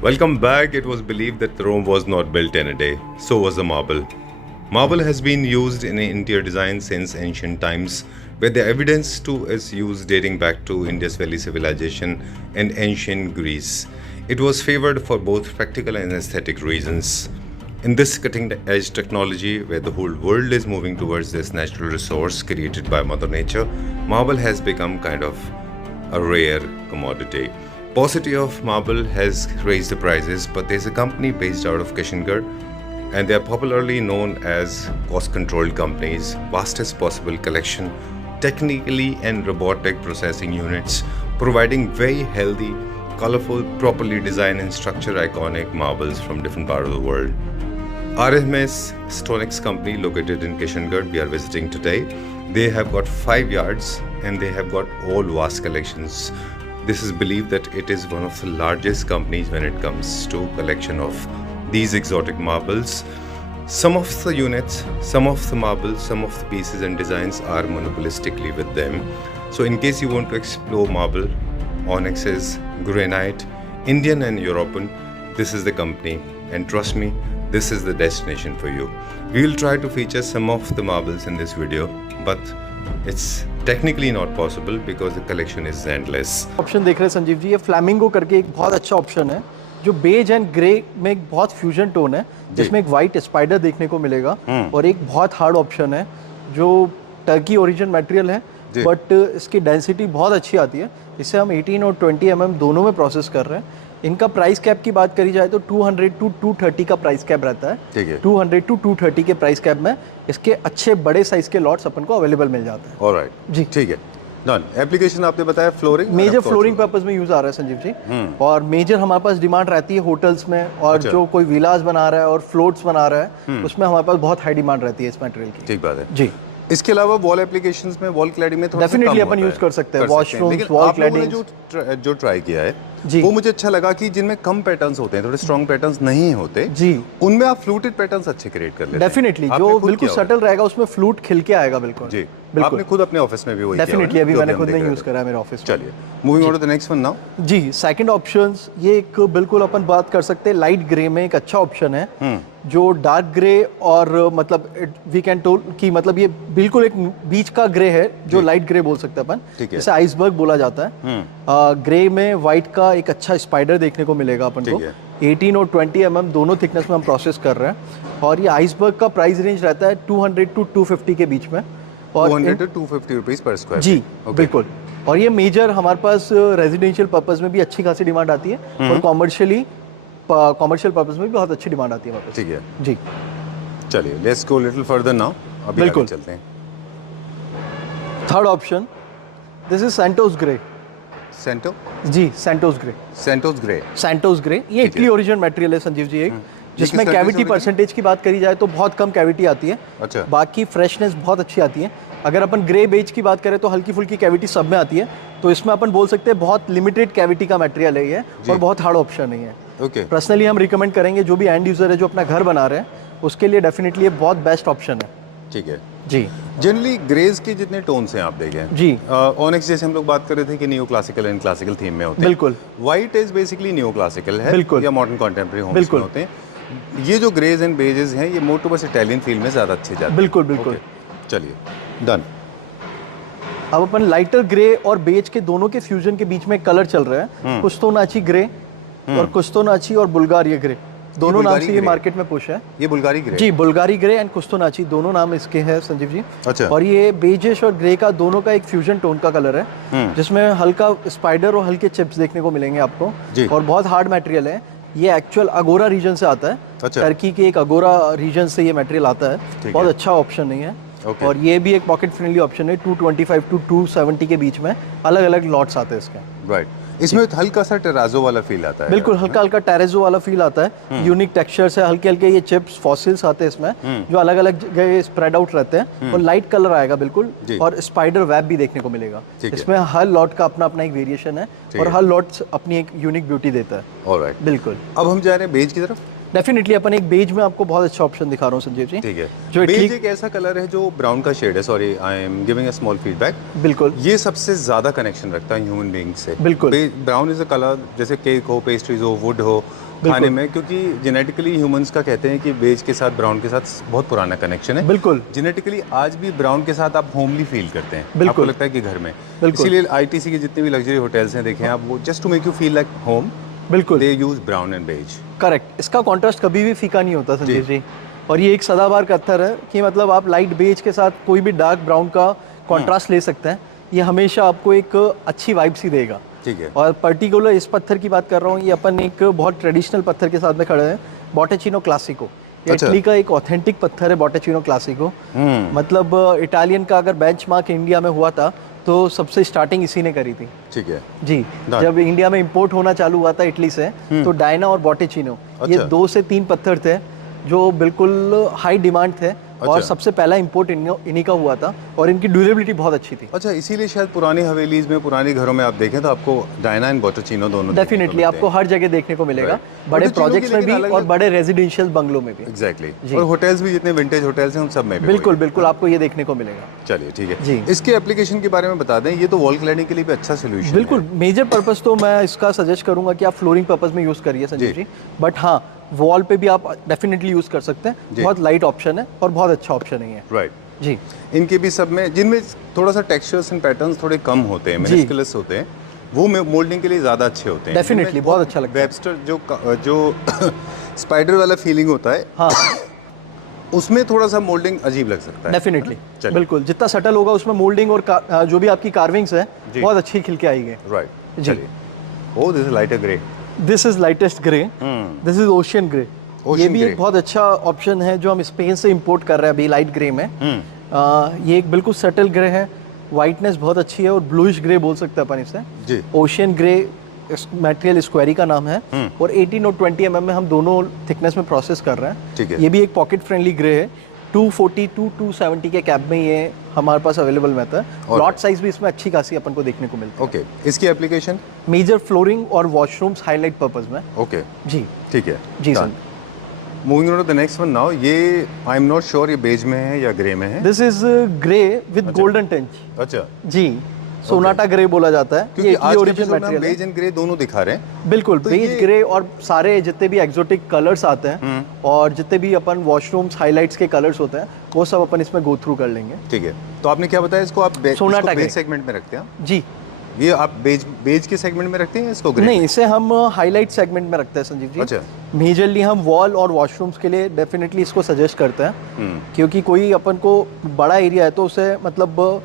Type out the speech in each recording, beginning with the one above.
Welcome back. It was believed that Rome was not built in a day. So was the marble. Marble has been used in interior design since ancient times, where the evidence to its use dating back to Indus Valley civilization and ancient Greece. It was favored for both practical and aesthetic reasons. In this cutting-edge technology, where the whole world is moving towards this natural resource created by Mother Nature, marble has become kind of a rare commodity. Paucity of marble has raised the prices, but there's a company based out of Kishangarh, and they are popularly known as cost-controlled companies, vastest possible collection, technically and robotic processing units, providing very healthy, colorful, properly designed and structured iconic marbles from different parts of the world. RMS Stonics company located in Kishangarh, we are visiting today. They have got 5 yards and they have got all vast collections. This is believed that it is one of the largest companies when it comes to collection of these exotic marbles. Some of the units, some of the marbles, some of the pieces and designs are monopolistically with them. So in case you want to explore marble, onyxes, granite, Indian and European, this is the company, and trust me, this is the destination for you. We will try to feature some of the marbles in this video, but it's technically not possible because the collection is endless. Option देख रहे हैं संजीव जी, ये flamingo करके एक बहुत अच्छा option है जो बेज एंड ग्रे में एक बहुत फ्यूजन टोन है, जिसमें एक वाइट स्पाइडर देखने को मिलेगा और एक बहुत हार्ड ऑप्शन है जो टर्की ओरिजिन मटेरियल है, बट इसकी डेंसिटी बहुत अच्छी आती है। इसे हम 18 और 20 mm दोनों में प्रोसेस कर रहे हैं। इनका प्राइस कैप की बात करी जाए तो 200 टू 230 का प्राइस कैप रहता है। ठीक है। 200 टू 230 के प्राइस कैप में इसके अच्छे बड़े साइज के लॉट्स अपन को अवेलेबल मिल जाते हैं। ऑलराइट जी ठीक है। डन। एप्लीकेशन आपने बताया फ्लोरिंग, मेजर फ्लोरिंग पर्पस में यूज आ रहा है संजीव जी, और मेजर हमारे पास डिमांड रहती है होटल्स में, और जो कोई विलास बना रहा है और फ्लोट्स बना रहा है उसमें हमारे पास बहुत हाई डिमांड रहती है इस मटेरियल की। ठीक बात है जी। इसके अलावा वॉल एप्लीकेशंस में, वॉल क्लैडिंग में थोड़ा डेफिनेटली अपन यूज कर सकते हैं वॉशरूम्स, वॉल क्लैडिंग। जो ट्राई किया है वो मुझे अच्छा लगा कि जिनमें कम पैटर्न्स होते हैं, थोड़े स्ट्रॉन्ग पैटर्न्स नहीं होते जी, उनमें आप फ्लूटेड पैटर्न्स अच्छे क्रिएट कर लेते हैं। डेफिनेटली जो बिल्कुल सटल रहेगा उसमें फ्लूट खिल के आएगा। बिल्कुल जी, आपने खुद अपने ऑफिस में भी वही डेफिनेटली अभी मैंने खुद नहीं यूज करा है मेरे ऑफिस में। चलिए moving on to the next one now. जी, सेकंड ऑप्शंस, ये एक बिल्कुल अपन बात कर सकते हैं लाइट ग्रे में, एक अच्छा ऑप्शन है जो डार्क ग्रे और मतलब वी कैन टोल कि मतलब ये बिल्कुल एक बीच का ग्रे है जो लाइट ग्रे बोल सकते हैं अपन, जैसे आइसबर्ग बोला जाता है। ग्रे में व्हाइट का एक अच्छा स्पाइडर देखने को मिलेगा अपन को। 18 और 20 mm दोनों थिकनेस में हम प्रोसेस कर रहे हैं, और ये आइसबर्ग का प्राइस रेंज रहता है 200 टू 250 के बीच में, और 200 टू 250 रुपीस पर स्क्वायर। जी बिल्कुल। और ये मेजर हमारे पास रेजिडेंशियल पर्पस में भी अच्छी खासी डिमांड आती है और कॉमर्शियल पर्पस में भी बहुत अच्छी डिमांड आती है। ठीक है जी, चलिए let's go little further now. अभी बिल्कुल चलते हैं। Third option, this is Santos grey. Santo जी, Santos grey. Santos grey, Santos grey ये इटली ओरिजिन मटेरियल है संजीव जी, एक जिसमें कैविटी परसेंटेज की बात करी जाए तो बहुत कम कैविटी आती है। अच्छा। बाकी फ्रेशनेस बहुत अच्छी आती है। अगर अपन ग्रे बेज की बात करें तो हल्की फुल्की कैविटी सब में आती है, तो इसमें अपन बोल सकते हैं बहुत लिमिटेड कैविटी का मटेरियल है ये, और बहुत हार्ड ऑप्शन नहीं है। ओके। पर्सनली हम रिकमेंड करेंगे जो भी एंड यूजर है जो अपना घर बना रहे हैं उसके लिए डेफिनेटली ये बहुत बेस्ट ऑप्शन है। ठीक है जी। जनरली ग्रेज के जितने टोन्स हैं आप देखें जी, ऑनिक्स जैसे हम लोग बात कर रहे थे कि neo classical and classical theme में होते हैं। बिल्कुल। White is basically neo classical है, बिल्कुल, या मॉडर्न कॉन्टेम्परेरी होम्स में होते हैं। ये जो ग्रेज एंड बेजेस हैं ये मोर टू बस इटालियन फील में ज्यादा अच्छे जाते हैं। बिल्कुल बिल्कुल। चलिए डन। अब अपन लाइटर ग्रे और बेज के दोनों के फ्यूजन के बीच में कलर चल रहा है, कुस्तोनाची ग्रे और कुस्तोनाची और बुल्गारिया ग्रे, दोनों नाम से ये मार्केट में पुश है। ये बुल्गारी ग्रे? जी, बुल्गारी ग्रे एंड कुस्तोनाची दोनों नाम इसके हैं संजीव जी। अच्छा। और ये बेजिश और ग्रे का दोनों का एक फ्यूजन टोन का कलर है, जिसमें हल्का स्पाइडर और हल्के चिप्स देखने को मिलेंगे आपको, और बहुत हार्ड मटेरियल है। ये एक्चुअल अगोरा रीजन से आता है। अच्छा। टर्की के एक अगोरा रीजन से ये मटेरियल आता है। बहुत अच्छा ऑप्शन नहीं है। और ये भी एक पॉकेट फ्रेंडली ऑप्शन है। 225 टू 270 के बीच में अलग अलग लॉट्स आते हैं इसके। राइट। इसमें हल्का सा टेराजो वाला फील आता है। बिल्कुल, हल्का हल्का टेरेजो वाला फील आता है। यूनिक टेक्सचर से हल्के हल्के ये चिप्स फॉसिल्स आते हैं इसमें, जो अलग अलग जगह स्प्रेड आउट रहते हैं, और लाइट कलर आएगा बिल्कुल, और स्पाइडर वेब भी देखने को मिलेगा। इसमें हर लॉट का अपना अपना एक वेरिएशन है, और हर लॉट अपनी एक यूनिक ब्यूटी देता है। ऑलराइट, बिल्कुल। अब हम जा रहे हैं बेज की तरफ। डेफिनेटली अपन एक बेज में आपको बहुत अच्छा ऑप्शन दिखा रहा हूँ संजीव जी। ठीक है। जो बेज एक ऐसा कलर है जो ब्राउन का शेड है। Sorry, I am giving a small feedback. बिल्कुल। ये सबसे ज्यादा कनेक्शन रखता है ह्यूमन बीइंग से। बिल्कुल। ब्राउन इज अ कलर, जैसे केक हो, पेस्ट्रीज हो, वुड हो, खाने में, क्योंकि जेनेटिकली ह्यूमंस का कहते हैं कि बेज के साथ ब्राउन के साथ बहुत पुराना कनेक्शन है। बिल्कुल जेनेटिकली आज भी ब्राउन के साथ आप होमली फील करते हैं, बिल्कुल। आपको लगता है कि घर में। बिल्कुल। इसीलिए आईटीसी के जितने भी लग्जरी होटल्स हैं देखें आप, वो just to make you feel like home बिल्कुल they use brown and beige. Correct. इसका कॉन्ट्रास्ट कभी भी फीका नहीं होता संजीव जी। और ये एक सदाबहार पत्थर है कि मतलब आप लाइट बेज के साथ कोई भी डार्क ब्राउन का कॉन्ट्रास्ट ले सकते हैं, ये हमेशा आपको एक अच्छी वाइब्स ही देगा। ठीक है। और पर्टिकुलर इस पत्थर की बात कर रहा हूँ, ये अपन एक बहुत ट्रेडिशनल पत्थर के साथ में खड़े हैं, बॉटेचिनो क्लासिको। ये अच्छा। इटली का एक ऑथेंटिक पत्थर है बॉटेचिनो क्लासिको। मतलब इटालियन का अगर बेंचमार्क इंडिया में हुआ था तो सबसे स्टार्टिंग इसी ने करी थी। ठीक है जी, जब इंडिया में इंपोर्ट होना चालू हुआ था इटली से, तो डायना और बॉटेचिनो ये 2 से 3 पत्थर थे जो बिल्कुल हाई डिमांड थे। और सबसे पहला इंपोर्ट इन्हीं का हुआ था और इनकी ड्यूरेबिलिटी बहुत अच्छी थी। अच्छा, इसीलिए शायद पुरानी हवेलीज में, पुरानी घरों में आप देखें तो आपको डायना एंड बॉटेचिनो दोनों डेफिनेटली आपको हर जगह देखने को मिलेगा, बड़े प्रोजेक्ट्स में भी और बड़े रेजिडेंशियल बंगलों में भी। एग्जैक्टली। और होटल्स भी जितने विंटेज होटल्स हैं उन सब में भी बिल्कुल बिल्कुल आपको ये देखने को मिलेगा। चलिए ठीक है जी। इसके एप्लीकेशन के बारे में बता दें। ये तो वॉल क्लैडिंग के लिए भी अच्छा सोल्यूशन बिल्कुल। मेजर पर्पस तो मैं इसका सजेस्ट करूंगा कि आप फ्लोरिंग पर्पस में यूज करिए संजीव जी, बट हाँ वॉल पे भी आप डेफिनेटली यूज कर सकते हैं। बहुत लाइट ऑप्शन है और बहुत अच्छा ऑप्शन है ये। राइट जी। इनके भी सब में, जिनमें थोड़ा सा टेक्सचर्स एंड पैटर्न्स थोड़े कम होते हैं, मिनिस्कुलस होते हैं, वो मोल्डिंग के लिए ज़्यादा अच्छे होते हैं। डेफिनेटली बहुत अच्छा लगता है। वेबस्टर जो स्पाइडर वाला फीलिंग होता है, हाँ उसमें थोड़ा सा मोल्डिंग अजीब लग सकता है। डेफिनेटली बिल्कुल। जितना सटल होगा उसमें मोल्डिंग और जो भी आपकी कार्विंग्स है बहुत अच्छी खिल के आएगी। राइट। चलिए। Oh this is lighter grey. This is lightest grey, this is ocean grey. ये भी एक बहुत अच्छा ऑप्शन है जो हम स्पेन से इंपोर्ट कर रहे हैं अभी लाइट ग्रे में। ये एक बिल्कुल सटल ग्रे है, वाइटनेस बहुत अच्छी है और ब्लूइश ग्रे बोल सकते हैं अपन इसे जी। ओशियन ग्रे मटेरियल स्क्वेरी का नाम है और 18 और 20 mm में हम दोनों थिकनेस में प्रोसेस कर रहे हैं। ठीक है। ये भी एक पॉकेट फ्रेंडली ग्रे है। 240 टू 270 के कैप में ये हमारे पास अवेलेबल रहता है। लॉट साइज भी इसमें अच्छी खासी अपन को देखने को मिलती है। ओके, इसकी एप्लीकेशन मेजर फ्लोरिंग और वॉशरूम्स हाईलाइट पर्पस में। ओके जी ठीक है जी sir. Moving on to the next one now. ये आई एम नॉट श्योर ये बेज में है या ग्रे में है। This is grey with golden tinge. अच्छा जी, सोनाटा ग्रे बोला जाता है। क्योंकि ये आज के ओरिजिनल एपिसोड में हम मटेरियल बेज एंड ग्रे दोनों दिखा रहे हैं। बिल्कुल तो बेज ये- ग्रे और सारे जितने भी एक्सोटिक कलर्स आते हैं और जितने भी अपन वॉशरूम्स हाइलाइट्स के कलर्स होते हैं वो सब अपन इसमें गो थ्रू कर लेंगे। ठीक है, तो आपने क्या बताया इसको? आप सोनाटा बेज ग्रे। सेगमेंट में रखते हैं? जी ये आप बेज के सेगमेंट में रखते हैं इसको? ग्रे नहीं, इसे हम हाईलाइट सेगमेंट में रखते हैं संजीव जी। अच्छा। मेजरली हम वॉल और वॉशरूम्स के लिए डेफिनेटली इसको सजेस्ट करते हैं क्योंकि कोई अपन को बड़ा एरिया है तो उसे मतलब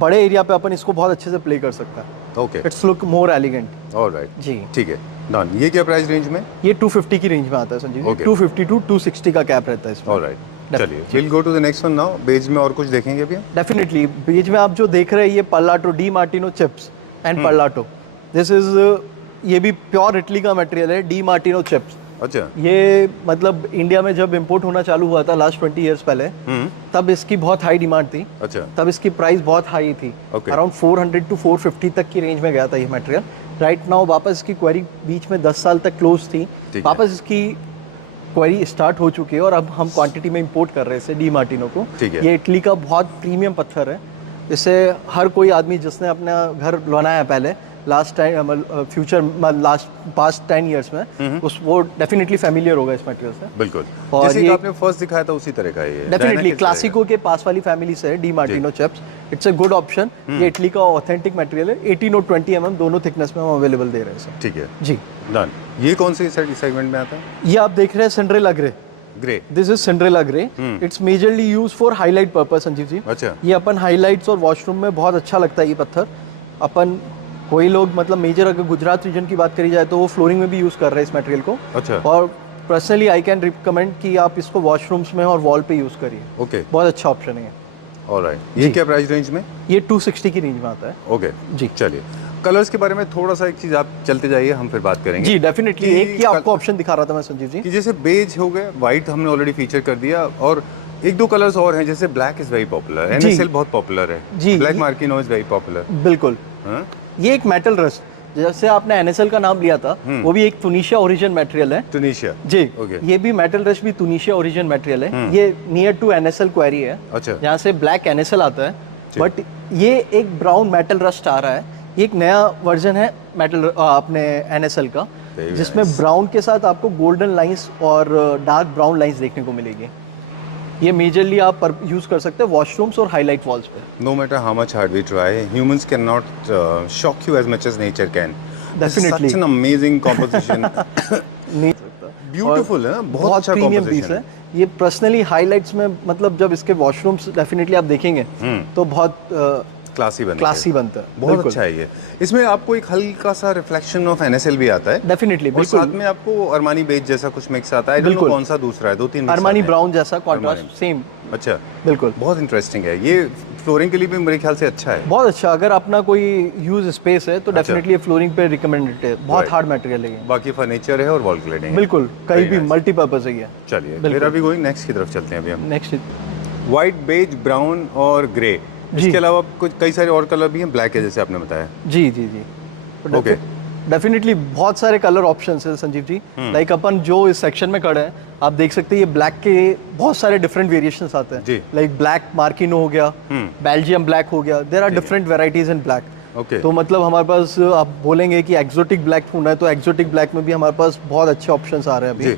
बड़े एरिया पे अपन इसको बहुत अच्छे से प्ले कर सकता है। Okay, it's look more elegant. Alright जी ठीक है डन। ये क्या प्राइस रेंज में? ये 250 की रेंज में आता है संजीव जी। Okay. 250 टू 260 का कैप रहता है इसमें। ऑलराइट चलिए will go to the next one now. Beige में और कुछ देखेंगे अभी? डेफिनेटली बीच में आप जो देख रहे हैं ये Pallato de Martino chips and Pallato. This is ये भी प्योर इटली का मटेरियल है, डी मार्टिनो चिप्स। अच्छा। ये मतलब इंडिया में जब इंपोर्ट होना चालू हुआ था लास्ट 20 इयर्स पहले, तब इसकी बहुत हाई डिमांड थी। अच्छा। तब इसकी प्राइस बहुत हाई थी। Okay. अराउंड 400 टू 450 तक की रेंज में गया था ये मटेरियल। राइट नाउ वापस इसकी क्वेरी बीच में 10 साल तक क्लोज थी, ठीक है। वापस इसकी क्वेरी स्टार्ट हो चुकी है और अब हम क्वांटिटी में इंपोर्ट कर रहे हैं इसे डी मार्टिनो को। ठीक है। ये इटली का बहुत प्रीमियम पत्थर है। इसे हर कोई आदमी जिसने अपना घर बनाया है पहले last time last past 10 years में उस वो डेफिनेटली फेमिलियर होगा इस मटेरियल से। बिल्कुल, और जैसे कि ये- आपने फर्स्ट दिखाया था उसी तरह का ये डेफिनेटली क्लासिको के पास वाली फैमिली से है de Martino chips. It's a good option. ये इटली का ऑथेंटिक मटेरियल है। 18 और 20 mm दोनों थिकनेस में हम अवेलेबल दे रहे हैं इसे। ठीक है जी डन। ये कौन से सेगमेंट में आता है? ये आप देख रहे हैं Cinderella grey. Grey. This is Cinderella grey. It's majorly use for highlight purpose Sanjeev ji. अच्छा। ये अपन हाईलाइट्स और वॉशरूम में बहुत अच्छा लगता है ये पत्थर। अपन कोई लोग मतलब मेजर अगर गुजरात रीजन की बात करी जाए तो वो फ्लोरिंग में भी यूज कर रहे हैं इस मटेरियल को। अच्छा। और पर्सनली आई कैन रिकमेंड कि आप इसको वॉशरूम्स में और वॉल पे यूज करिए। ओके बहुत अच्छा ऑप्शन है। ऑलराइट। ये क्या प्राइस रेंज में? ये 260 की रेंज में आता है। ओके जी। चलिए कलर्स के बारे में थोड़ा सा एक चीज आप चलते जाइए, हम फिर बात करेंगे। जी डेफिनेटली। कि एक ही आपको ऑप्शन दिखा रहा था मैं संजीव जी कि जैसे बेज हो गए, व्हाइट हमने ऑलरेडी फीचर कर दिया, और एक दो कलर्स और हैं जैसे black is very popular, NSL बहुत पॉपुलर है जी। Black Marquina is very popular. बिल्कुल। हाँ ये एक मेटल रस्ट, जैसे आपने एनएसएल का नाम लिया था, वो भी एक तुनिशिया ओरिजिन मटेरियल है। टुनीशिया। जी ओके। ये भी मेटल रस्ट भी तुनिशिया ओरिजिन मटेरियल है। ये नियर टू एनएसएल क्वेरी है। अच्छा। जहाँ से ब्लैक एनएसएल आता है, बट ये एक ब्राउन मेटल रस्ट आ रहा है। ये एक नया वर्जन है मेटल अपने एनएसएल का। Very जिसमें nice. ब्राउन के साथ आपको गोल्डन लाइंस और डार्क ब्राउन लाइंस देखने को मिलेगी। ये मेजरली आप यूज कर सकते हैं वॉशरूम्स और हाईलाइट वॉल्स पे। No matter how much hard we try, humans cannot shock you as much as nature can. This is Definitely. such an amazing composition. नहीं सकता। Beautiful है ना, बहुत अच्छा प्रीमियम पीस composition है ये। पर्सनली हाईलाइट्स में मतलब जब इसके वॉशरूम्स डेफिनेटली आप देखेंगे तो बहुत क्लासी बनता क्लासी बनता है। बहुत बिल्कुल। अच्छा है ये। इसमें आपको एक हल्का सा रिफ्लेक्शन ऑफ एनएसएल भी आता है डेफिनेटली और बिल्कुल। साथ में आपको अरमानी बेज जैसा कुछ मिक्स आता है। I don't know बिल्कुल। कौन सा दूसरा है, 2-3 मिक्स अरमानी आते हैं। ब्राउन जैसा अरमानी। Contrast same. अच्छा, बिल्कुल बहुत इंटरेस्टिंग है ये। फ्लोरिंग के लिए भी मेरे ख्याल से अच्छा है। बहुत अच्छा। अगर अपना कोई यूज स्पेस है तो अच्छा। डेफिनेटली ये फ्लोरिंग पे रिकमेंडेड है। बहुत Right. हार्ड मटेरियल है ये। बाकी फर्नीचर है और वॉल क्लेडिंग है। बिल्कुल कहीं Very भी nice. मल्टीपर्पज है ये। चलिए, बिल्कुल। मेरा भी गोइंग नेक्स्ट की तरफ चलते हैं अभी हम। नेक्स्ट वाइट, बेज, ब्राउन और ग्रे। जी। इसके अलावा कुछ कई सारे और कलर भी हैं, ब्लैक है जैसे आपने बताया। जी जी जी Okay. डेफिनेटली बहुत सारे कलर ऑप्शंस है संजीव जी। लाइक अपन जो इस सेक्शन में खड़े हैं आप देख सकते हैं ये ब्लैक के बहुत सारे डिफरेंट वेरिएशंस आते जी। हैं। लाइक ब्लैक मार्किनो हो गया, बेल्जियम ब्लैक हो गया। There are different varieties in black. Okay. तो मतलब हमारे पास आप बोलेंगे कि एक्सोटिक ब्लैक ढूंढना है तो एक्सोटिक ब्लैक में भी हमारे पास बहुत अच्छे ऑप्शंस आ रहे हैं अभी। जी।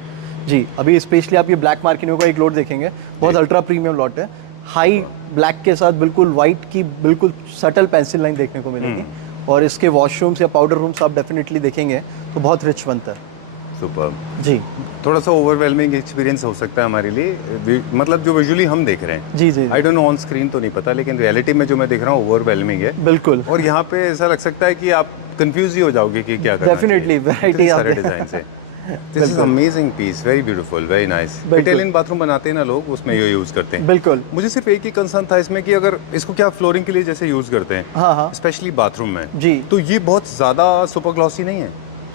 जी अभी स्पेशली आप ये ब्लैक मार्किनो का एक लॉट देखेंगे, बहुत अल्ट्रा प्रीमियम लॉट है। हाई ब्लैक के साथ बिल्कुल वाइट की बिल्कुल सटल पेंसिल लाइन देखने को मिलेगी। और इसके वॉशरूम्स या पाउडर रूम्स आप डेफिनेटली देखेंगे तो बहुत रिच बनता है। सुपर। जी थोड़ा सा ओवरवेलमिंग एक्सपीरियंस हो सकता है हमारे लिए, मतलब जो विजुअली हम देख रहे हैं। जी जी I don't know on screen तो नहीं पता, लेकिन रियलिटी में जो मैं देख रहा हूँ ओवरवेलमिंग है। बिल्कुल। और यहाँ पे ऐसा लग सकता है कि आप कंफ्यूज ही हो जाओगे कि क्या करना Definitely, variety सारे आप- डिजाइन से। This is amazing piece, very beautiful, very nice. बिल्कुल। इटालियन बाथरूम बनाते हैं ना लोग, उसमें ये यूज करते हैं। बिल्कुल। मुझे सिर्फ एक ही कंसर्न था इसमें कि अगर इसको क्या फ्लोरिंग के लिए जैसे यूज करते हैं, हाँ हाँ स्पेशली बाथरूम में, जी। तो ये बहुत ज्यादा सुपर ग्लॉसी नहीं है।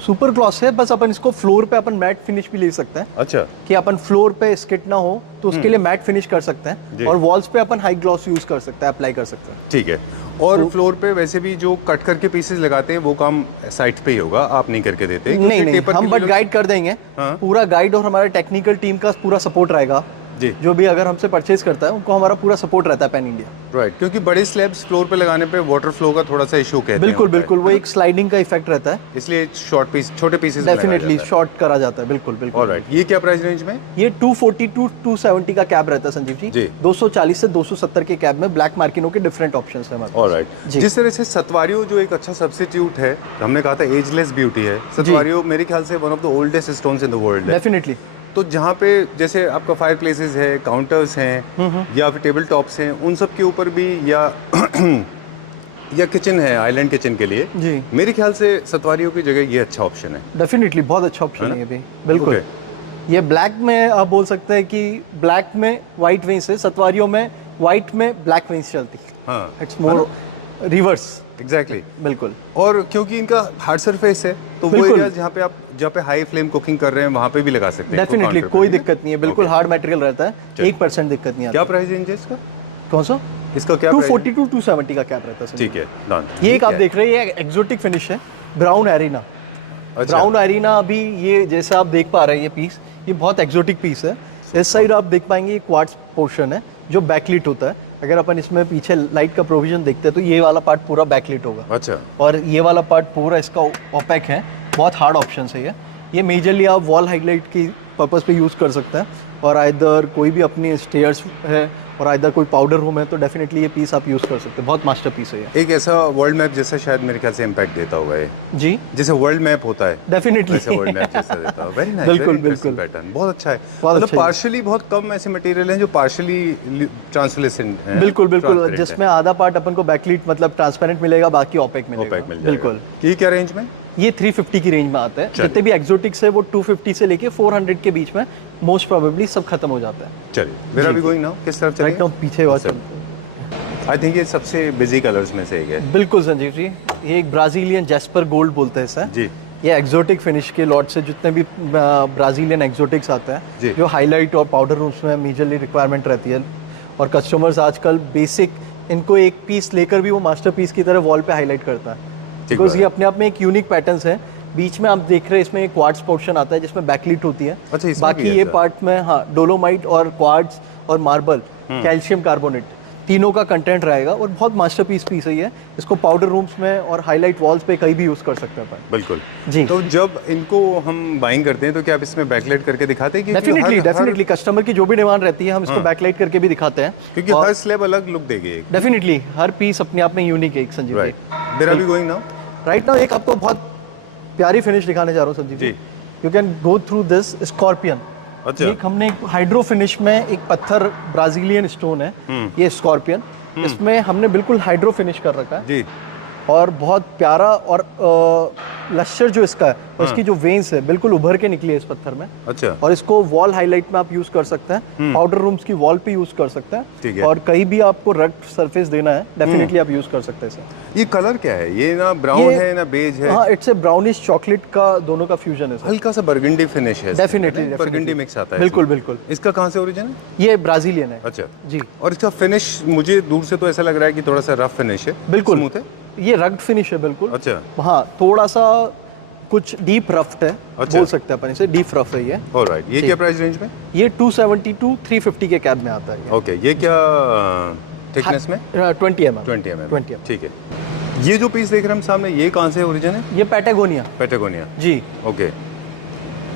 सुपर ग्लॉस है, बस अपन इसको फ्लोर पे अपन मैट फिनिश भी ले सकते हैं अच्छा, कि अपन फ्लोर पे स्किट ना हो तो उसके लिए मैट फिनिश कर सकते जी। हैं। और वॉल्स पे अपन हाई ग्लॉस यूज कर सकते हैं, अप्लाई कर सकते हैं। ठीक है। और फ्लोर पे वैसे भी जो कट करके पीसेस लगाते हैं वो काम साइट पे ही होगा, आप नहीं करके देते? नहीं क्योंकि नहीं taper हम के बट लिए गाइड कर देंगे। हाँ। पूरा गाइड और हमारे टेक्निकल टीम का पूरा सपोर्ट रहेगा। जी, जो भी अगर हमसे परचेज करता है उनको हमारा पूरा सपोर्ट रहता है पैन इंडिया। राइट। क्योंकि बड़े स्लैब्स फ्लोर पे लगाने पे वाटर फ्लो का थोड़ा सा इशू कहते हैं बिल्कुल होता है। बिल्कुल वो एक स्लाइडिंग का इफेक्ट रहता है। इसलिए शॉर्ट पीस, छोटे पीसेस डेफिनेटली शॉर्ट करा जाता है। बिल्कुल बिल्कुल। ऑलराइट। ये क्या प्राइस रेंज में? ये 240 टू 270 का कैब रहता है संजीव जी। जी। 240 से 270 के कैब में ब्लैक मार्किनो के डिफरेंट ऑप्शंस हैं हमारे पास। ऑलराइट। जी। जिस तरह से सतवारियो जो एक अच्छा सब्स्टिट्यूट है, हमने कहा था एजलेस ब्यूटी है, सतवारियो मेरे ख्याल से one of the oldest stones in the world है। डेफिनेटली तो जहाँ पे जैसे आपका फायर प्लेसेस है, काउंटर्स हैं या फिर टेबल टॉप्स हैं, उन सब के ऊपर भी या किचन है, आइलैंड किचन के लिए, जी मेरे ख्याल से सतवारियों की जगह ये अच्छा ऑप्शन है। डेफिनेटली बहुत अच्छा ऑप्शन है ये भी। बिल्कुल। Okay. ये ब्लैक में आप बोल सकते हैं कि ब्लैक में वाइट वेंस है, सतवारियों में वाइट में ब्लैक वेंस चलती है। हाँ, इट्स मोर रिवर्स। एग्जैक्टली। बिल्कुल और क्योंकि इनका हार्ड सरफेस है तो वो बिल्कुल। एरिया जहाँ पे हाई फ्लेम कुकिंग कर रहे हैं वहाँ पे भी लगा सकते हैं। डेफिनेटली counter पे कोई भी। दिक्कत नहीं है। बिल्कुल हार्ड मटेरियल रहता है, चलिए। 1% दिक्कत नहीं क्या आती। प्राइस रेंज है इसका? कौन सा? इसका क्या price है? 240 टू 270 का कैप रहता है। ठीक है, डन। ये एक आप देख रहे हैं, ये एक्सोटिक फिनिश है, ब्राउन एरिना। अच्छा। ब्राउन एरिना अभी ये जैसा आप देख पा रहे हैं ये पीस, ये बहुत एक्सोटिक पीस है। इस साइड आप देख पाएंगे ये क्वार्ट्ज पोर्शन है जो बैकलिट होता है। अगर अपन इसमें पीछे लाइट का प्रोविजन देखते हैं तो ये वाला पार्ट पूरा बैकलिट होगा। अच्छा, और ये वाला पार्ट पूरा इसका ओपेक है। बहुत हार्ड ऑप्शन है ये मेजरली आप वॉल हाईलाइट की पर्पस पे यूज़ कर सकते हैं। और आइदर कोई भी अपनी स्टेयर्स है और आइदर कोई पाउडर रूम है तो डेफिनेटली ये पीस आप यूज़ कर सकते हैं। बहुत मास्टर पीस है ये। एक ऐसा वर्ल्ड मैप जैसा शायद मेरे ख्याल से इम्पैक्ट देता होगा ये, जी जैसे वर्ल्ड मैप होता है डेफिनेटली वैसे वर्ल्ड मैप जैसा देता है। वेरी नाइस, बिल्कुल, बिल्कुल। पैटर्न बहुत अच्छा है। बहुत मतलब अच्छा है। पार्शियली बहुत कम ऐसे मटेरियल हैं जो पार्शियली ट्रांसलेसेंट हैं। बिल्कुल बिल्कुल transparent हैं। जिसमें आधा पार्ट अपन को बैकलिट मतलब ट्रांसपेरेंट मिलेगा, बाकी ओपेक मिलेगा। ओपेक मिल जाएगा। बिल्कुल। ये क्या रेंज में? ये 350 की रेंज में आता है। चलिए। जितने भी एक्सोटिक्स है वो 250 से लेके 400 के बीच में मोस्ट प्रोबेबली सब खत्म हो जाता है। चलिए, where are we going now? किस तरफ राइट नाउ चलेंगे? पीछे और अच्छा। आई थिंक ये सबसे बिजी कलर्स में से एक है। बिल्कुल संजीव जी, ये एक ब्राजीलियन जैस्पर गोल्ड बोलते हैं इसे। जी। ये एक्सोटिक फिनिश के लॉट से जितने भी ब्राजीलियन एक्सोटिक्स आते जी। हैं जो हाईलाइट और पाउडर रूम्स में मेजरली रिक्वायरमेंट रहती है। और कस्टमर्स आजकल बेसिक इनको एक पीस लेकर भी वो मास्टर पीस की तरह वॉल पे हाईलाइट करता है। बिकॉज बात ये अपने आप में एक यूनिक पैटर्न्स है। बीच में आप देख रहे हैं इसमें एक क्वार्ट्ज पोर्शन आता है जिसमें बैकलिट होती है। अच्छा, इसमें बाकी भी ये ऐसा? पार्ट में हाँ डोलोमाइट और क्वार्ट्ज और मार्बल कैल्शियम कार्बोनेट तीनों का कंटेंट रहेगा और बहुत मास्टरपीस पीस है ये। इसको पाउडर रूम्स में और हाईलाइट वॉल्स पे कहीं भी यूज़ कर सकते हैं अपन। बिल्कुल जी। तो जब इनको हम बाइंग करते हैं तो क्या आप इसमें बैकलाइट करके दिखाते हैं? क्योंकि डेफिनेटली कस्टमर की जो भी डिमांड रहती है हम इसको बैकलाइट करके भी दिखाते हैं, क्योंकि हर स्लैब अलग लुक देगी। डेफिनेटली हर पीस अपने आप में यूनिक है एक Sanjeev ji. There are we going now? Right now एक आपको बहुत प्यारी फिनिश दिखाने जा रहा हूँ Sanjeev ji. You can go through this Scorpion. अच्छा। एक हमने एक हाइड्रो फिनिश में एक पत्थर ब्राजीलियन स्टोन है, ये स्कॉर्पियन, इसमें हमने बिल्कुल हाइड्रो फिनिश कर रखा है जी। और बहुत प्यारा और लश्चर जो इसका है उसकी जो वेन्स है बिल्कुल उभर के निकली है इस पत्थर में। अच्छा। और इसको वॉल हाईलाइट में आप यूज कर सकते हैं, पाउडर रूम्स की वॉल पे यूज कर सकते ठीक हैं, है। और कहीं भी आपको रफ सरफेस देना है डेफिनेटली आप यूज कर सकते हैं इसे। ये कलर क्या है? ये ना ब्राउन है ना बेज है? हाँ, इट्स ए ब्राउनिश चॉकलेट का दोनों का फ्यूजन है सर। हल्का सा बर्गंडी फिनिश है। डेफिनेटली बर्गंडी मिक्स आता है बिल्कुल इसमें। बिल्कुल। इसका कहाँ से ओरिजिन है? ये ब्राजीलियन है। अच्छा जी। और इसका फिनिश मुझे दूर से तो ऐसा लग रहा है कि थोड़ा सा रफ फिनिश है। बिल्कुल स्मूथ है? ये रग्ड फिनिश है बिल्कुल। अच्छा। हाँ, थोड़ा सा कुछ डीप रफ्ट है, अच्छा। बोल सकते हैं अपन इसे, डीप रफ है ये। ऑलराइट, ये क्या प्राइस रेंज में? ये 270 टू 350 के कैब में आता है। ओके, ये क्या थिकनेस में? 20 mm। 20 mm। 20 mm। ठीक है। ये जो पीस देख रहे हैं हम सामने, ये कहाँ से ओरिजिन है? ये पैटागोनिया। पैटागोनिया। जी। Okay.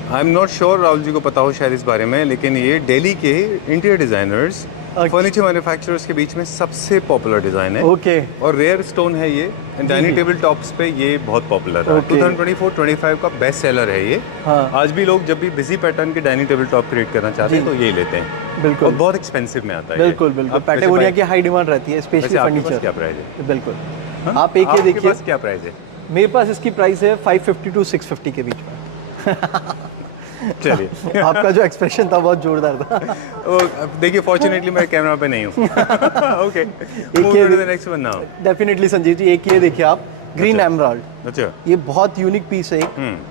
I am not sure Rahul ji को पता हो शायद इस बारे में, लेकिन ये दिल्ली के इंटीरियर डिजाइनर्स, फर्नीचर मैन्युफैक्चरर्स के बीच में सबसे पॉपुलर डिजाइन है। ओके। और रेयर स्टोन है ये, डाइनिंग टेबल टॉप्स पे ये बहुत पॉपुलर है। 2024-25 का बेस्ट सेलर है ये। हाँ। आज भी लोग जब भी बिजी पैटर्न के डाइनिंग टेबल टॉप क्रिएट करना चाहते हैं तो ये लेते हैं। बिल्कुल। और बहुत एक्सपेंसिव में आता है। बिल्कुल बिल्कुल। पैटागोनिया की हाई डिमांड रहती है स्पेशली फर्नीचर। क्या प्राइस है? बिल्कुल। हाँ? आप एक ये आपके देखिए, पास क्या प्राइस है? मेरे पास इसकी प्राइस है 550 टू 650 के बीच में। चलिए। आपका जो एक्सप्रेशन था बहुत जोरदार था। देखिए, फॉर्चुनेटली मैं कैमरा पे नहीं हूँ। Okay, next one now. Definitely Sanjeev ji, एक ये देखिए आप, ग्रीन एमराल्ड। अच्छा। ये बहुत यूनिक पीस है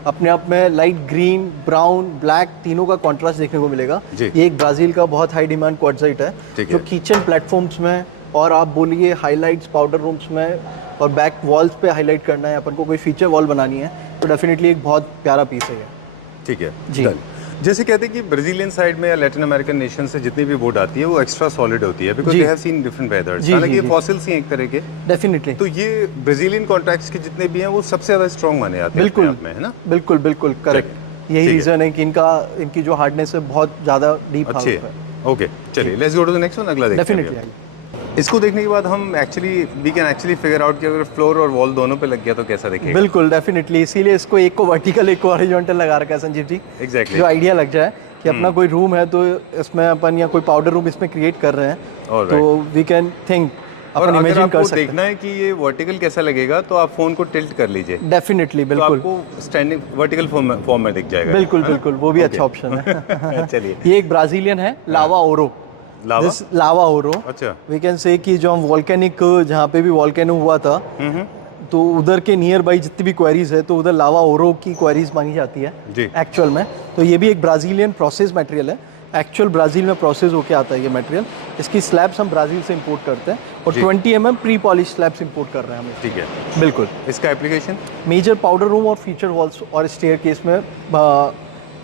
अपने आप में। लाइट ग्रीन, ब्राउन, ब्लैक तीनों का कॉन्ट्रास्ट देखने को मिलेगा। ये एक ब्राजील का बहुत हाई डिमांड क्वार्टजाइट है जो किचन प्लेटफॉर्म्स में और आप बोलिए हाईलाइट्स पाउडर रूम्स में और बैक वॉल्स पे हाईलाइट करना है अपन को, कोई फीचर वॉल बनानी है तो डेफिनेटली एक बहुत प्यारा पीस है ये। ठीक है जी। जैसे कहते हैं कि ब्राजीलियन साइड में या लैटिन अमेरिकन नेशन से जितनी भी वुड आती है वो एक्स्ट्रा सॉलिड होती है, because they have seen different वेदर्स। हालांकि ये फॉसिल्स ही एक तरह के। डेफिनेटली। तो ये ब्राजीलियन कॉन्ट्रैक्ट्स के जितने भी हैं वो सबसे ज्यादा स्ट्रांग माने जाते हैं बिल्कुल अपने आप में, है ना? बिल्कुल बिल्कुल करेक्ट। यही रीजन है कि इनकी जो हार्डनेस है बहुत ज्यादा डीप अच्छी है। ओके, चलिए let's go to the next one. अगला देखते हैं। डेफिनेटली। इसको देखने के बाद हम we can actually figure out कि अगर फ्लोर और वॉल दोनों पे लग गया तो कैसा दिखेगा। बिल्कुल डेफिनेटली, इसीलिए इसको एक को वर्टिकल एक को हॉरिजॉन्टल लगा रखा है संजीव जी। एग्जैक्टली। जो आइडिया लग जाए कि अपना कोई रूम है तो इसमें अपन या कोई पाउडर रूम इसमें क्रिएट कर रहे हैं तो वी कैन थिंक, अपन इमेजिन कर सकते हैं। देखना है कि ये वर्टिकल कैसा लगेगा तो आप फोन को टिल्ट कर लीजिए। डेफिनेटली बिल्कुल। तो आपको स्टैंडिंग वर्टिकल फॉर्म में दिख जाएगा। बिल्कुल बिल्कुल, वो भी अच्छा ऑप्शन है। चलिए। ये एक ब्राजीलियन है, लावा ओरो। लावा ओरो। अच्छा। वी कैन से कि जो हम वॉल्केनिक, जहाँ पे भी वॉल्केनो हुआ था तो उधर के नियर बाई जितनी भी क्वेरीज है तो उधर लावा ओरो की क्वेरीज मांगी जाती है एक्चुअल में। तो ये भी एक ब्राजीलियन प्रोसेस मटेरियल है, एक्चुअल ब्राजील में प्रोसेस होके आता है ये मटेरियल। इसकी स्लैब्स हम ब्राजील से इंपोर्ट करते हैं और 20 mm pre polish slabs import कर रहे हैं हम। ठीक है, बिल्कुल। इसका एप्लीकेशन मेजर पाउडर रूम और फीचर वॉल्स और स्टेयर केस में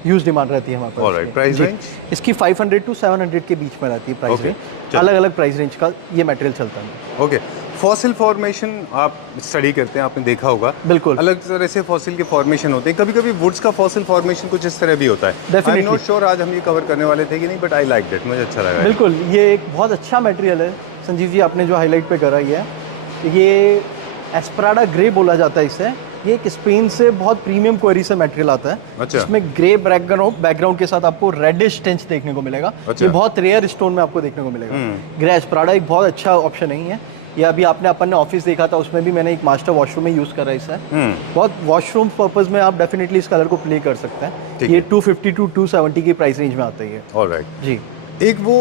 यूज डिमांड रहती है हमारे पास। ऑलराइट, प्राइस रेंज इसकी 500 टू 700 के बीच में रहती है प्राइस रेंज। अलग अलग प्राइस रेंज का ये मटेरियल चलता है। ओके, फॉसिल फॉर्मेशन आप स्टडी करते हैं, आपने देखा होगा। बिल्कुल। अलग तरह से फॉसिल के फॉर्मेशन होते हैं। कभी कभी वुड्स का फॉसिल फॉर्मेशन कुछ इस तरह भी होता है। आई एम नॉट श्योर आज हम ये कवर करने वाले थे कि नहीं, बट आई लाइक दैट, मुझे अच्छा लगा। बिल्कुल, ये एक बहुत अच्छा मटेरियल है संजीव जी, आपने जो हाईलाइट पे करा है ये एस्पराडा ग्रे बोला जाता है इसे। ये एक स्पेन से बहुत प्रीमियम क्वेरी से मटेरियल आता है। अच्छा। इसमें ग्रे बैकग्राउंड के साथ आपको रेडिश टिंच देखने को मिलेगा। अच्छा। ये बहुत रेयर स्टोन में आपको देखने को मिलेगा। ग्रे एस्पराडा एक बहुत अच्छा ऑप्शन नहीं है। ये अभी आपने अपन ने ऑफिस देखा था, उसमें भी मैंने एक मास्टर वॉशरूम में यूज करा है इसे। बहुत वॉशरूम पर्पज में आप डेफिनेटली इस कलर को प्ले कर सकते हैं। ये 250 टू 270 की प्राइस रेंज में आता है। ऑलराइट जी। एक वो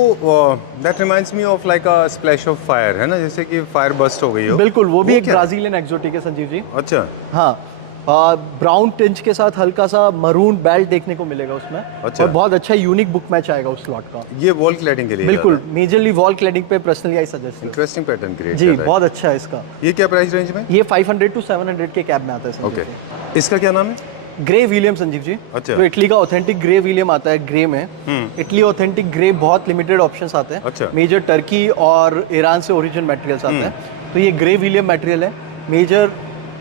that reminds me of like a splash of fire, है ना, जैसे कि फायर बर्स्ट हो गई हो। बिल्कुल, वो भी एक ब्राजीलियन एक्सोटिक है संजीव जी। अच्छा। हाँ, ब्राउन टिंच के साथ हल्का सा मरून बेल्ट देखने को मिलेगा उसमें। अच्छा। और बहुत अच्छा यूनिक बुक मैच आएगा उस स्लॉट का। ये वॉल क्लैडिंग के लिए बिल्कुल, मेजरली वॉल क्लैडिंग पे personally I suggest. Interesting pattern create जी, बहुत अच्छा है इसका। ये क्या प्राइस रेंज में? ये 500 टू 700 के कैब में आता है। ओके, इसका क्या नाम है? Grey William Sanjeev ji. अच्छा। जो इटली का ऑथेंटिक ग्रे विलियम आता है ग्रे में। इटली ऑथेंटिक ग्रे बहुत लिमिटेड ऑप्शंस आते हैं। अच्छा। मेजर टर्की और ईरान से ओरिजिन मटेरियल्स आते हैं। तो ये ग्रे विलियम मटेरियल है। मेजर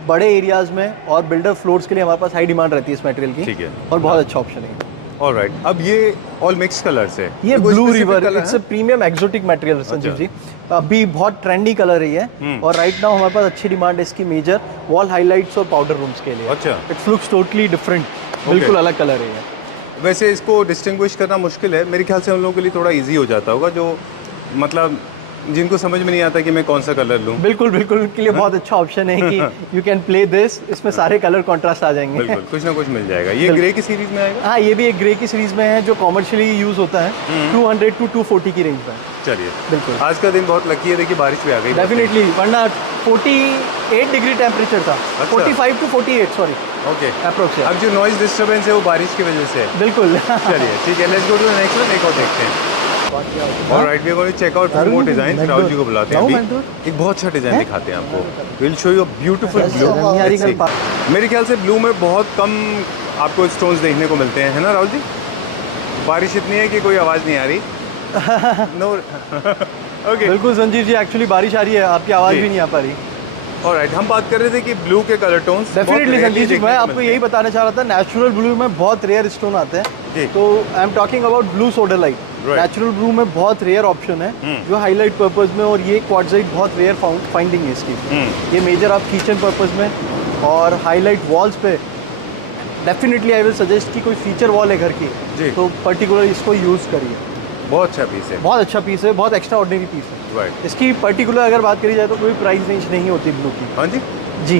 बड़े एरियाज में और बिल्डर फ्लोर्स के लिए हमारे पास हाई डिमांड रहती है इस मटेरियल की। ठीक है। और बहुत अच्छा ऑप्शन है। ऑलराइट, अब ये ऑल मिक्स कलर्स है। ये कोई blue specific river, colour it's है? Uh premium exotic material Sanjeev अच्छा। जी। अभी बहुत ट्रेंडी कलर है ये। और राइट नाउ हमारे पास अच्छी डिमांड है इसकी मेजर वॉल हाइलाइट्स और पाउडर रूम्स के लिए। अच्छा। इट लुक्स टोटली डिफरेंट, बिल्कुल अलग कलर है ये। वैसे इसको डिस्टिंग्विश करना मुश्किल है, मेरे ख्याल से उन लोगों के लिए थोड़ा इजी हो जाता होगा जो मतलब जिनको समझ में नहीं आता कि मैं कौन सा कलर लूँ। बिल्कुल बिल्कुल, उनके लिए बहुत अच्छा ऑप्शन है कि यू कैन प्ले दिस, इसमें सारे कलर कॉन्ट्रास्ट आ जाएंगे। बिल्कुल, कुछ ना कुछ मिल जाएगा। ये ग्रे की सीरीज में आएगा? हाँ, ये भी एक ग्रे की सीरीज में है जो कॉमर्शियली यूज होता है। 200 to 240 की रेंज में। चलिए, बिल्कुल। आज का दिन बहुत लकी है, देखिए बारिश भी आ गई। डेफिनेटली, वरना 48 डिग्री टेम्परेचर था। अच्छा। 45 to 48 सॉरी ओके। अप्रोक्स। अब जो नॉइज डिस्टर्बेंस है वो बारिश की वजह से है। बिल्कुल। चलिए ठीक है, let's go to the next one, एक और देखते हैं। Alright, we are going to check out more design. Rahul ji को बुलाते हैं अभी, एक बहुत अच्छा डिजाइन दिखाते हैं आपको। Will show you a beautiful blue. मेरे ख्याल से ब्लू में बहुत कम आपको स्टोन्स देखने को मिलते हैं, है ना राहुल जी? बारिश इतनी है कि कोई आवाज़ नहीं आ रही। नो। ओके, बिल्कुल संजीव जी, एक्चुअली बारिश आ रही है, आपकी आवाज़ भी नहीं आ पा रही। ऑलराइट, हम बात कर रहे थे कि ब्लू के कलर टोन्स डेफिनेटली संजीव जी, मैं आपको यही बताना चाह रहा था, नेचुरल ब्लू में बहुत रेयर स्टोन आते जी। हैं। तो I am talking about blue sodalite. Natural blue में बहुत रेयर ऑप्शन है जो हाईलाइट पर्पस में, और ये क्वार्ट्जाइट बहुत रेयर फाइंडिंग है इसकी। ये मेजर आप किचन पर्पस में और हाईलाइट वॉल्स पे डेफिनेटली आई विल सजेस्ट कि कोई फीचर वॉल है घर की जी। तो पर्टिकुलर इसको यूज़ करिए। बहुत अच्छा पीस है। बहुत अच्छा पीस है, बहुत एक्स्ट्रा ऑर्डिनरी पीस है। राइट। इसकी पर्टिकुलर अगर बात करी जाए तो कोई प्राइस रेंज नहीं होती ब्लू की। हाँ जी, जी,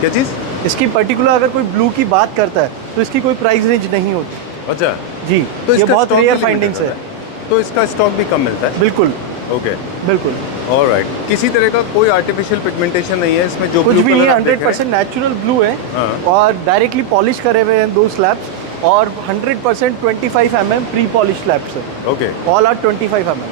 क्या चीज़? इसकी पर्टिकुलर अगर कोई ब्लू की बात करता है तो इसकी कोई प्राइस रेंज नहीं होती। अच्छा, जी, तो ये इसका बहुत stock भी रेयर limited फाइंडिंग्स होता है। तो इसका स्टॉक भी कम मिलता है। बिल्कुल ओके, बिल्कुल, ऑलराइट। किसी तरह का कोई आर्टिफिशियल पिगमेंटेशन नहीं है इसमें, जो कुछ blue भी नहीं colour है। आप देख रहे हैं। 100% नेचुरल ब्लू है। हाँ। और डायरेक्टली पॉलिश करे हुए हैं 2 स्लैब्स, और 100% 25 mm प्री पॉलिश स्लैब्स है। Okay, all are 25 mm।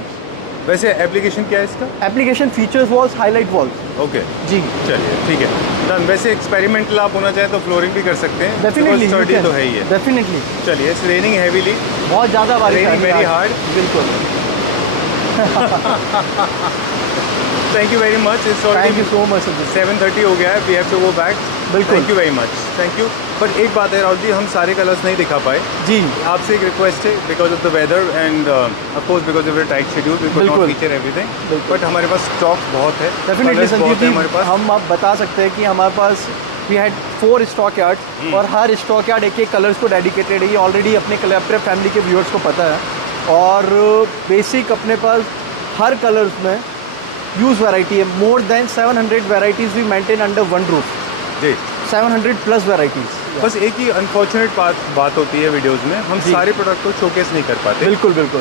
वैसे एप्लीकेशन क्या है इसका? Application features walls, highlight walls. Okay, जी, चलिए ठीक है डन। वैसे एक्सपेरिमेंटल आप होना चाहे तो फ्लोरिंग भी कर सकते हैं। डेफिनेटली स्टडी तो है ही है। डेफिनेटली। चलिए, इट्स रेनिंग हेवीली, बहुत ज़्यादा बारिश Raining आ रही है very आज। hard। बिल्कुल। Thank you very much. It's thank already you so much. 7:30 हो गया है, we have to go back. बिल्कुल। Thank you very much, thank you. पर एक बात है राहुल जी, हम सारे कलर्स नहीं दिखा पाए। जी, आपसे एक रिक्वेस्ट है, because of the weather and of course because of the tight schedule, we could not बिल्कुल। फीचर एवरीथिंग, बिल्कुल। बट हमारे पास स्टॉक बहुत है। डेफिनेटली colours संजीव बहुत जी, है हमारे पास। हम आप बता सकते हैं कि हमारे पास वी हैड 4 स्टॉक यार्ड्स, और हर स्टॉक यार्ड एक कलर्स को डेडिकेटेड है। ये ऑलरेडी अपने फैमिली के व्यूअर्स को पता है। और बेसिक अपने पास हर कलर्स में यूज वैरायटी है। More than 700 varieties we maintain under one roof. जी, 700+ वेराइटीज। बस एक ही अनफॉर्चुनेट बात होती है वीडियोस में, हम जी। सारे प्रोडक्ट को शोकेस नहीं कर पाते। बिल्कुल बिल्कुल।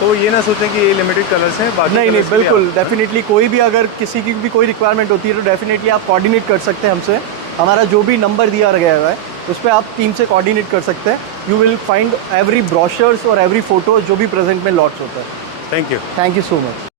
तो ये ना सोचें कि ये लिमिटेड कलर्स हैं, बाकी नहीं नहीं, colours के लिए बिल्कुल आप- डेफिनेटली। कोई भी अगर किसी की भी कोई रिक्वायरमेंट होती है तो डेफिनेटली आप कोऑर्डिनेट कर सकते हैं हमसे। हमारा जो भी नंबर दिया गया है उस पर आप टीम से कोऑर्डिनेट कर सकते हैं। You will find every brochures और एवरी फोटो जो भी प्रेजेंट में लॉट्स होता है। Thank you. Thank you so much.